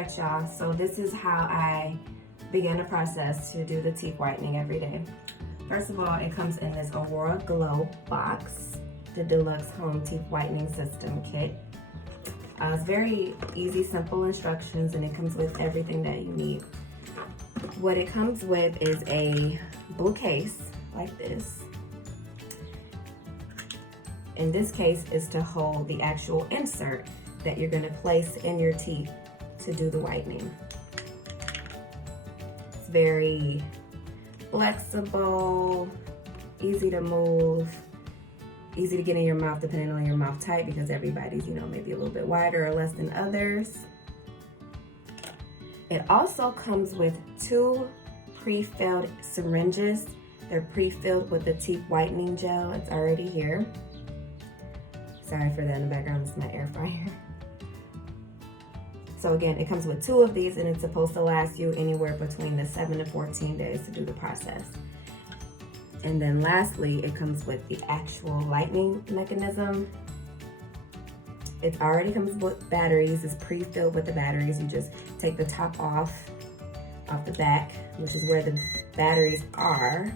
Alright y'all, so this is how I begin the process to do the teeth whitening every day. First of all, it comes in this Auraglow box, the Deluxe Home Teeth Whitening System Kit. It's very easy, simple instructions, and it comes with everything that you need. What it comes with is a blue case like this. And this case is to hold the actual insert that you're going to place in your teeth to do the whitening. It's very flexible, easy to move, easy to get in your mouth depending on your mouth type, because everybody's, maybe a little bit wider or less than others. It also comes with 2 pre-filled syringes. They're pre-filled with the teeth whitening gel. It's already here. Sorry for that in the background, it's my air fryer. So again, it comes with 2 of these, and it's supposed to last you anywhere between the 7 to 14 days to do the process. And then lastly, it comes with the actual lightning mechanism. It already comes with batteries. It's pre-filled with the batteries. You just take the top off the back, which is where the batteries are.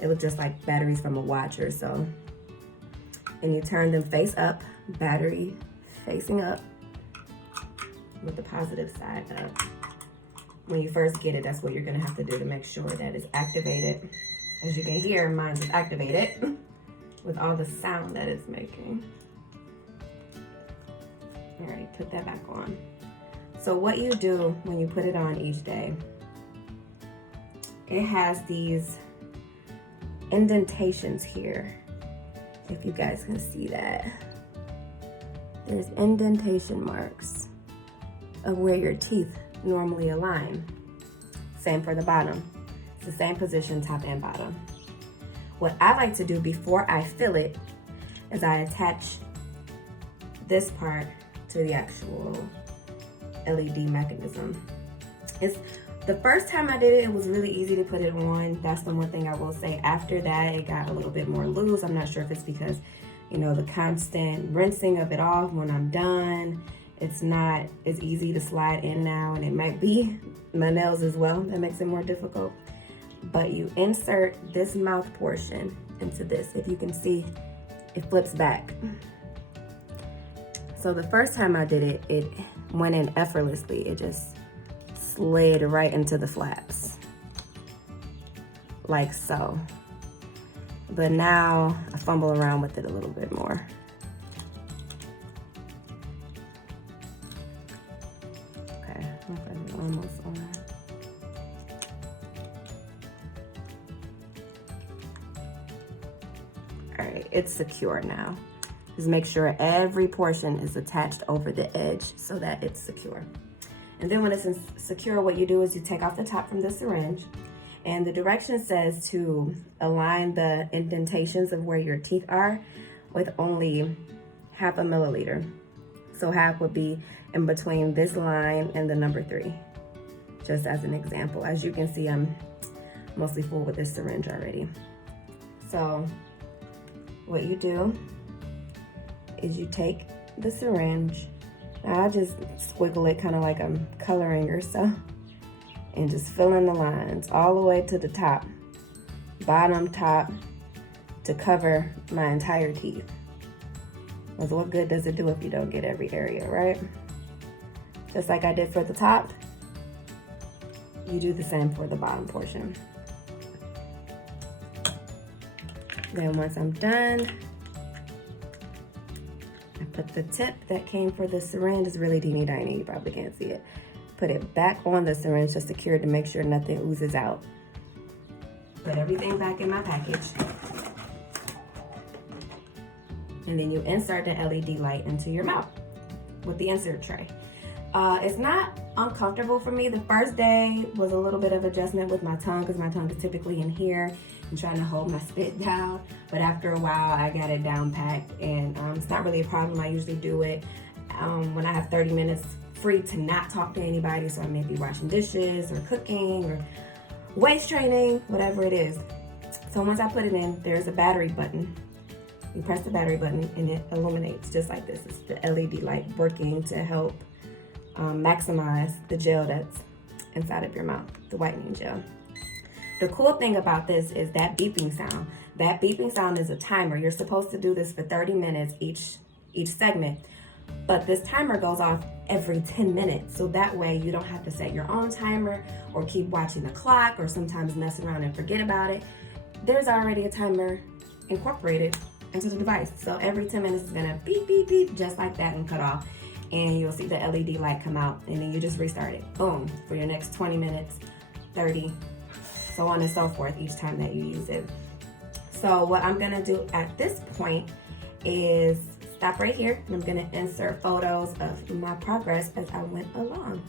It looks just like batteries from a watch or so. And you turn them face up, battery facing up, with the positive side up. When you first get it, that's what you're gonna have to do to make sure that it's activated. As you can hear, mine is activated with all the sound that it's making. All right, put that back on. So what you do when you put it on each day, it has these indentations here, if you guys can see that. There's indentation marks of where your teeth normally align. Same for the bottom. It's the same position, top and bottom. What I like to do before I fill it is I attach this part to the actual LED mechanism. The first time I did it, it was really easy to put it on. That's the one thing I will say. After that, it got a little bit more loose. I'm not sure if it's because, the constant rinsing of it off when I'm done. It's not as easy to slide in now, and it might be my nails as well that makes it more difficult. But you insert this mouth portion into this. If you can see, it flips back. So the first time I did it, it went in effortlessly. It just slid right into the flaps, like so. But now I fumble around with it a little bit more. Okay, I'm almost on. All right, it's secure now. Just make sure every portion is attached over the edge so that it's secure. And then when it's secure, what you do is you take off the top from the syringe, and the direction says to align the indentations of where your teeth are with only 0.5 milliliter. So half would be in between this line and the number 3, just as an example. As you can see, I'm mostly full with this syringe already. So what you do is you take the syringe. Now I just squiggle it kind of like I'm coloring or so, and just fill in the lines all the way to the top, bottom, top, to cover my entire teeth. Because what good does it do if you don't get every area, right? Just like I did for the top, you do the same for the bottom portion. Then once I'm done, I put the tip that came for the syringe. It's really teeny tiny, you probably can't see it. Put it back on the syringe to secure it to make sure nothing oozes out. Put everything back in my package. And then you insert the LED light into your mouth with the insert tray. It's not uncomfortable for me. The first day was a little bit of adjustment with my tongue, because my tongue is typically in here and trying to hold my spit down. But after a while, I got it down packed, and it's not really a problem. I usually do it when I have 30 minutes free to not talk to anybody. So I may be washing dishes or cooking or weight training, whatever it is. So once I put it in, there's a battery button You press the battery button and it illuminates just like this. It's the LED light working to help maximize the gel that's inside of your mouth, the whitening gel. The cool thing about this is that beeping sound. That beeping sound is a timer. You're supposed to do this for 30 minutes each segment, but this timer goes off every 10 minutes. So that way you don't have to set your own timer or keep watching the clock or sometimes mess around and forget about it. There's already a timer incorporated into the device. So every 10 minutes is gonna beep, beep, beep, just like that, and cut off. And you'll see the LED light come out, and then you just restart it. Boom, for your next 20 minutes, 30, so on and so forth each time that you use it. So what I'm gonna do at this point is stop right here, and I'm gonna insert photos of my progress as I went along.